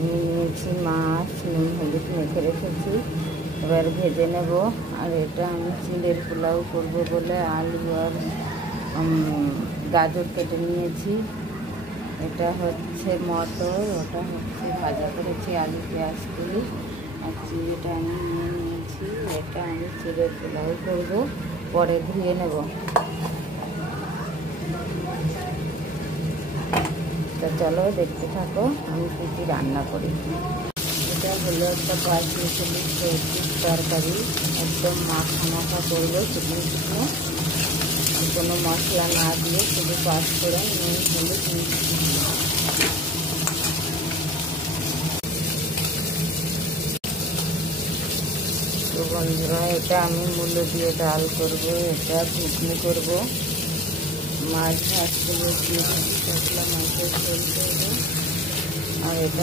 নিয়েছি মাছ, নুন হলুদ মেখে রেখেছি, এবার ভেজে নেব। আর এটা আমি চিড়ের পোলাও করব বলে আলু আর গাজর কেটে নিয়েছি। এটা হচ্ছে মটর, ওটা হচ্ছে ভাজা করেছি আলু পেঁয়াজগুলি, আর চিড়েটা আমি নিয়ে নিয়েছি। এটা আমি চিড়ের পোলাও করব, পরে ধুয়ে নেব। তো চলো দেখতে থাকো আমি কী কী রান্না করি। এটা হলো একটা 5 মিশালি সবজির তরকারি, একদম মাখা মাখা করবো, শুকনো শুকনো, কোনো মশলা না দিয়ে শুধু পাঁচ ফোড়ন, নুন হলুদ মিষ্টি। তো বন্ধুরা, এটা আমি মূলো দিয়ে ডাল করব, এটা ঘুগনি করব, মাছ ভাজগুলো দিয়ে কাতলা মাছের ঝোল করবো, আর এটা